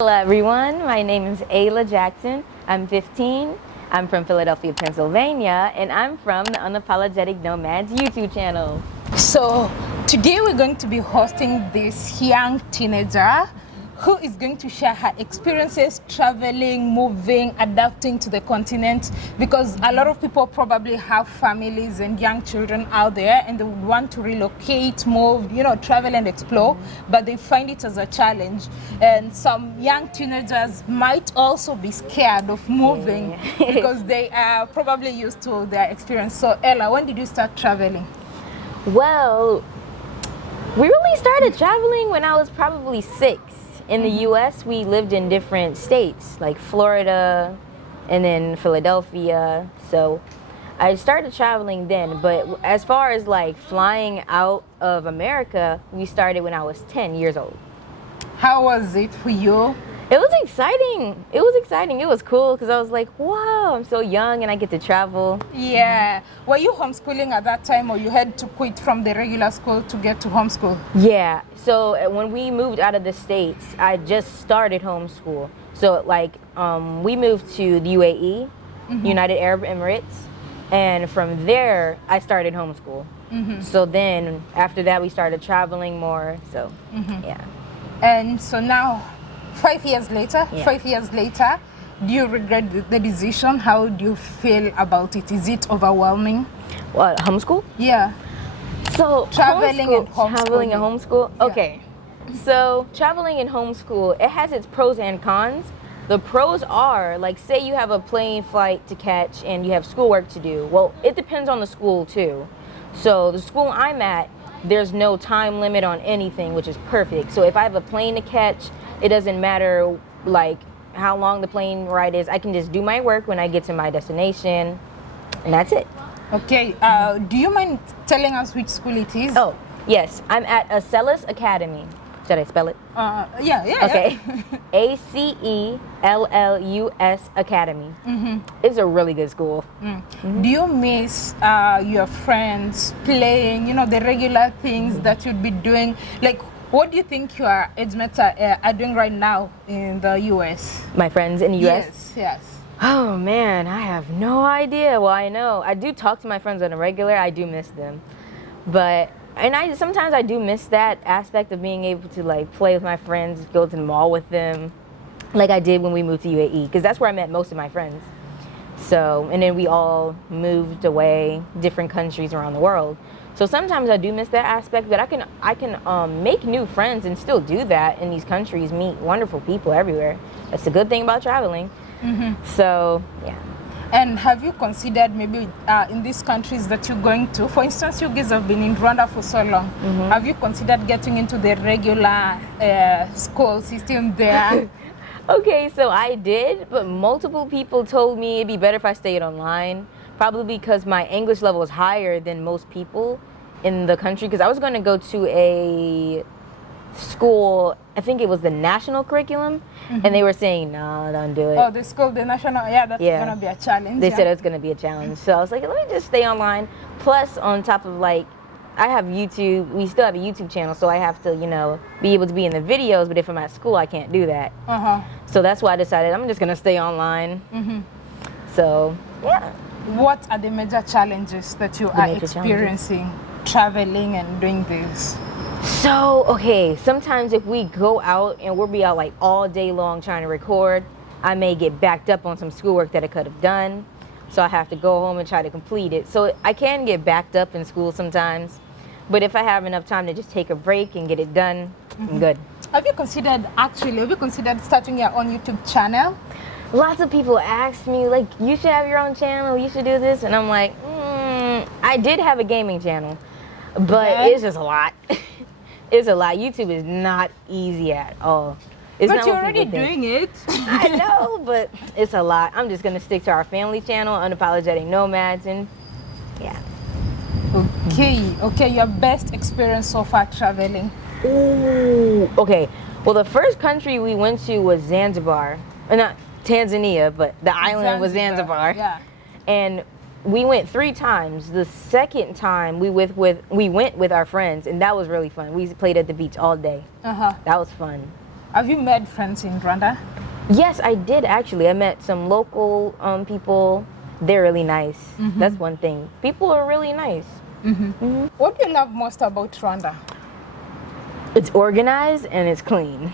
Hello everyone, my name is Ayla Jackson. I'm 15. I'm from Philadelphia, Pennsylvania, and I'm from the Unapologetic Nomads YouTube channel. So today we're going to be hosting this young teenager who is going to share her experiences traveling, moving, adapting to the continent, because a lot of people probably have families and young children out there and they would want to relocate, move, travel and explore, but they find it as a challenge. And some young teenagers might also be scared of moving because they are probably used to their experience. So Ella, when did you start traveling? Well, we really started traveling when I was probably 6. In the U.S., we lived in different states, like Florida and then Philadelphia. So I started traveling then. But as far as like flying out of America, we started when I was 10 years old. How was it for you? It was exciting. It was exciting. It was cool because I was like, wow, I'm so young and I get to travel. Yeah. Were you homeschooling at that time, or you had to quit from the regular school to get to homeschool? Yeah. So when we moved out of the States, I just started homeschool. So like we moved to the UAE, United Arab Emirates. And from there, I started homeschool. So then after that, we started traveling more. So yeah. And so now, 5 years later, do you regret the decision? How do you feel about it? Is it overwhelming? What, homeschool? Yeah. So traveling and homeschool. Traveling and homeschool? Yeah. Okay. So traveling and homeschool, it has its pros and cons. The pros are, like, say you have a plane flight to catch and you have schoolwork to do. Well, it depends on the school too. So the school I'm at, there's no time limit on anything, which is perfect. So if I have a plane to catch, it doesn't matter like how long the plane ride is. I can just do my work when I get to my destination, and that's it. Okay. Do you mind telling us which school it is? Oh, yes. I'm at xoxo Academy. Should I spell it? Yeah. Okay. ACELLUS Academy. It's a really good school. Do you miss your friends playing, the regular things that you'd be doing? Like, what do you think your age mates are doing right now in the US? My friends in the US? Yes. Oh man, I have no idea. Well, I know. I do talk to my friends on a regular. I do miss them. Sometimes I do miss that aspect of being able to like play with my friends, go to the mall with them, like I did when we moved to UAE, because that's where I met most of my friends. So, and then we all moved away, different countries around the world. So sometimes I do miss that aspect, but I can make new friends and still do that in these countries, meet wonderful people everywhere. That's the good thing about traveling. So, yeah. And have you considered maybe in these countries that you're going to, for instance, you guys have been in Rwanda for so long, have you considered getting into the regular school system there? Okay, so I did, but multiple people told me it'd be better if I stayed online, probably because my English level is higher than most people in the country, because I was going to go to a school, I think it was the national curriculum, and they were saying, no, don't do it. Oh, the school, the national, that's going to be a challenge. They said it's going to be a challenge. So I was like, let me just stay online. Plus, on top of like, I have YouTube, we still have a YouTube channel, so I have to, be able to be in the videos, but if I'm at school, I can't do that. So that's why I decided I'm just going to stay online. So, yeah. What are the major challenges that you are experiencing traveling and doing this? So, okay, sometimes if we go out and we'll be out like all day long trying to record, I may get backed up on some schoolwork that I could have done. So I have to go home and try to complete it. So I can get backed up in school sometimes. But if I have enough time to just take a break and get it done, I'm good. Have you considered starting your own YouTube channel? Lots of people ask me, like, you should have your own channel, you should do this. And I'm like, I did have a gaming channel, but it's just a lot. It's a lot. YouTube is not easy at all. It's but you're already doing it. I know, but it's a lot. I'm just going to stick to our family channel, Unapologetic Nomads, and yeah. Okay, your best experience so far traveling? Ooh, okay. Well, the first country we went to was Zanzibar. Not Tanzania, but the island was Zanzibar. Yeah. And we went 3 times. The second time we went with our friends, and that was really fun. We played at the beach all day. That was fun. Have you made friends in Rwanda? Yes, I did actually. I met some local people. They're really nice. That's one thing. People are really nice. What do you love most about Rwanda? It's organized and it's clean.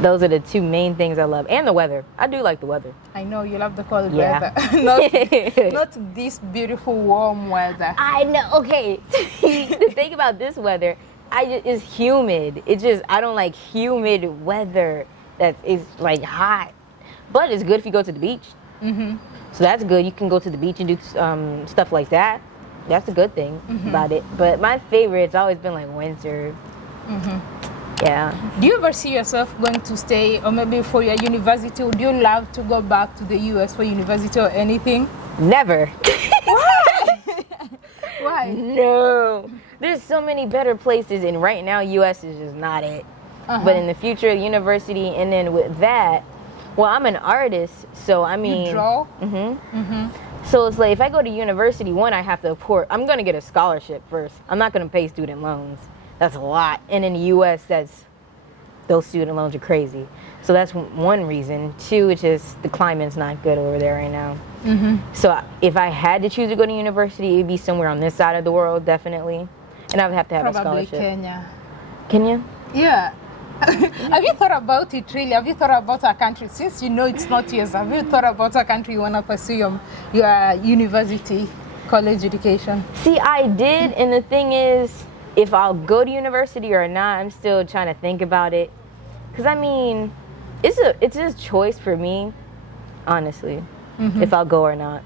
Those are the two main things I love. And the weather. I do like the weather. I know you love the cold Yeah. weather. not this beautiful warm weather. I know. Okay. The thing about this weather, it's humid. I don't like humid weather that is like hot. But it's good if you go to the beach. So that's good. You can go to the beach and do stuff like that. That's a good thing about it. But my favorite's always been like winter. Yeah. Do you ever see yourself going to stay, or maybe for your university? Would you love to go back to the US for university or anything? Never. Why? No. There's so many better places, and right now US is just not it. But in the future, university, and then with that, well, I'm an artist, so I mean, You draw? so it's like if I go to university, one, I have to I'm gonna get a scholarship first. I'm not gonna pay student loans. That's a lot. And in the US, those student loans are crazy. So that's one reason. Two, it's just the climate's not good over there right now. So if I had to choose to go to university, it'd be somewhere on this side of the world, definitely. And I would have to have Probably a scholarship. Kenya. Kenya? Yeah. Have you thought about it really? Have you thought about a country? Since you know it's not yours, have you thought about a country you want to pursue your university, college education? See, I did, and the thing is, if I'll go to university or not, I'm still trying to think about it. Because, I mean, it's a choice for me, honestly, if I'll go or not.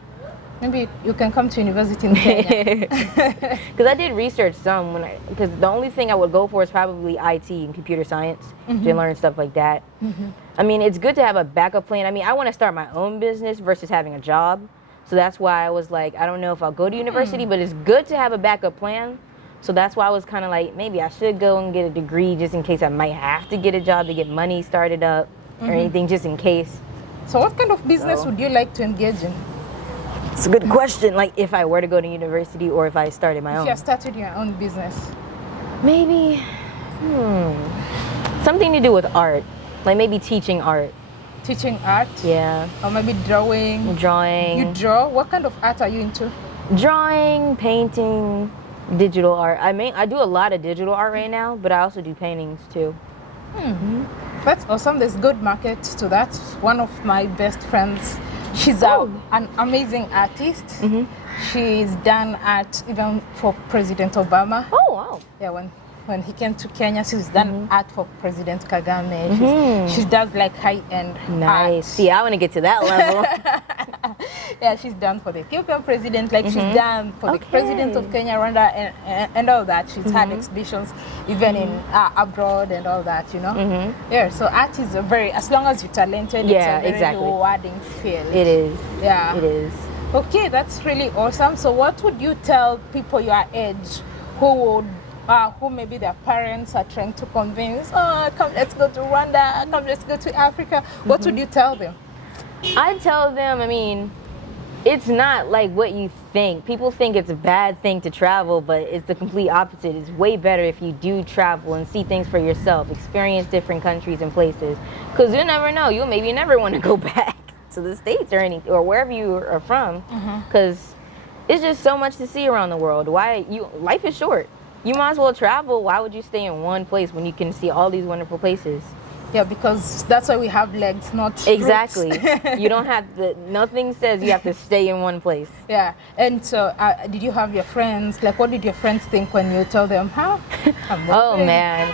Maybe you can come to university in Kenya. Because I did research some, because the only thing I would go for is probably IT and computer science, to learn stuff like that. I mean, it's good to have a backup plan. I mean, I want to start my own business versus having a job. So that's why I was like, I don't know if I'll go to university, but it's good to have a backup plan. So that's why I was kind of like, maybe I should go and get a degree just in case I might have to get a job to get money started up or anything, just in case. So what kind of business would you like to engage in? It's a good question. Like if I were to go to university or if I started my If own. you started your own business? Maybe, something to do with art. Like maybe teaching art. Teaching art? Yeah. Or maybe drawing? Drawing. You draw? What kind of art are you into? Drawing, painting, digital art. I do a lot of digital art right now, but I also do paintings too. That's awesome. There's good market to that. One of my best friends, she's an amazing artist. She's done art even for President Obama. Oh, wow. Yeah, when he came to Kenya, she's done art for President Kagame. She does like high-end Nice. art. See, I want to get to that level. Yeah, she's done for the Ethiopian president, like she's done for the president of Kenya, Rwanda, and all that. She's had exhibitions even in abroad and all that, you know. Yeah, so art is as long as you're talented, it's a very rewarding field. It is. Yeah. It is. Okay, that's really awesome. So what would you tell people your age who maybe their parents are trying to convince, come let's go to Rwanda, come let's go to Africa. What would you tell them? I tell them, I mean, it's not like what you think. People think it's a bad thing to travel, but it's the complete opposite. It's way better if you do travel and see things for yourself, experience different countries and places. Because you never know, you'll maybe never want to go back to the States or wherever you are from. Because it's just so much to see around the world. Life is short. You might as well travel. Why would you stay in one place when you can see all these wonderful places? Yeah, because that's why we have legs, not exactly. roots. You don't have to. Nothing says you have to stay in one place. Yeah, and so did you have your friends? Like, what did your friends think when you told them, "Huh?" Oh man,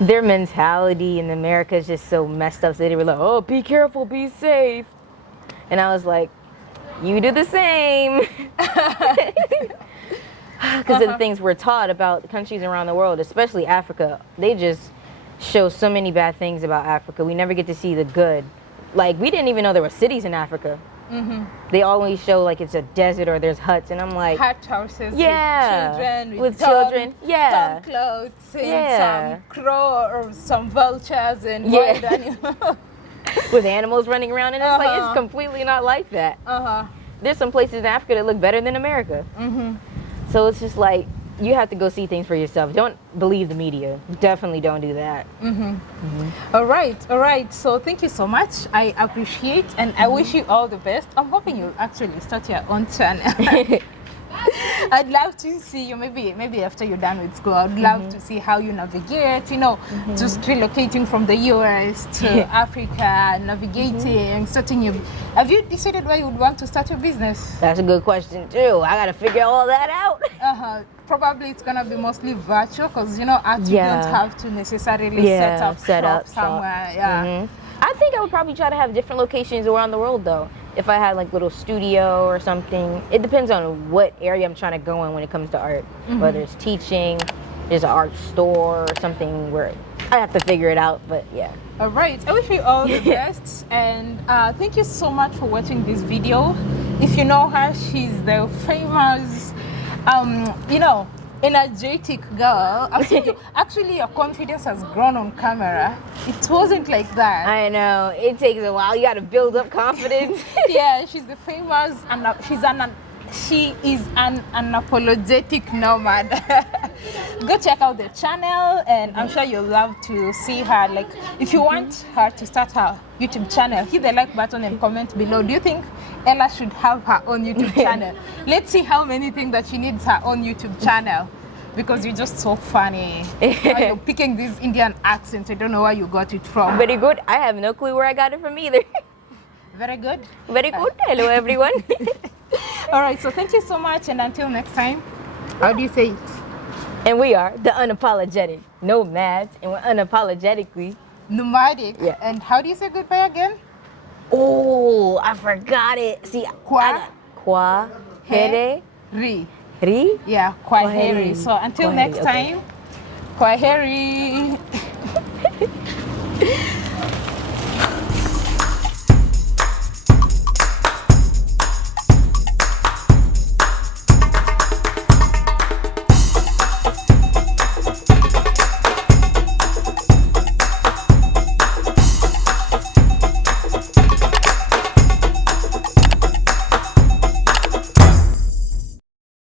their mentality in America is just so messed up. So they were like, "Oh, be careful, be safe," and I was like, "You do the same." Because of the things we're taught about countries around the world, especially Africa, they just show so many bad things about Africa. We never get to see the good. Like, we didn't even know there were cities in Africa. They always show like it's a desert or there's huts, and I'm like, hut houses, yeah, with children, torn clothes, and some crow or some vultures and wild animals. With animals running around, and it's like it's completely not like that. There's some places in Africa that look better than America. So it's just like, you have to go see things for yourself. Don't believe the media. Definitely don't do that. All right. So thank you so much. I appreciate and I wish you all the best. I'm hoping you'll actually start your own channel. I'd love to see you maybe after you're done with school. I'd love to see how you navigate, just relocating from the US to Africa, navigating, starting your. Have you decided where you would want to start your business? That's a good question too. I gotta figure all that out. Probably it's gonna be mostly virtual because art you don't have to necessarily set up shop somewhere. Yeah. I think I would probably try to have different locations around the world though. If I had like little studio or something, it depends on what area I'm trying to go in when it comes to art. Whether it's teaching, there's an art store or something where I have to figure it out, but yeah. All right, I wish you all the best and thank you so much for watching this video. If you know her, she's the famous, energetic girl. Actually, your confidence has grown on camera. It wasn't like that. I know, it takes a while. You gotta build up confidence. Yeah, she's the famous, and she is an unapologetic nomad. Go check out the channel and I'm sure you'll love to see her. Like, if you want her to start her YouTube channel, hit the like button and comment below. Do you think Ella should have her own YouTube channel? Let's see how many think that she needs her own YouTube channel, because you're just so funny. You're picking this Indian accent. I don't know where you got it from. Very good. I have no clue where I got it from either. Very good. Very good. Hello everyone. All right, so thank you so much and until next time. How do you say it? And we are the unapologetic nomads, and we're unapologetically nomadic. Yeah. And how do you say goodbye again? Oh, I forgot it. See, Kwa here Ri. ri. Yeah, kwaheri. So until next time, kwaheri.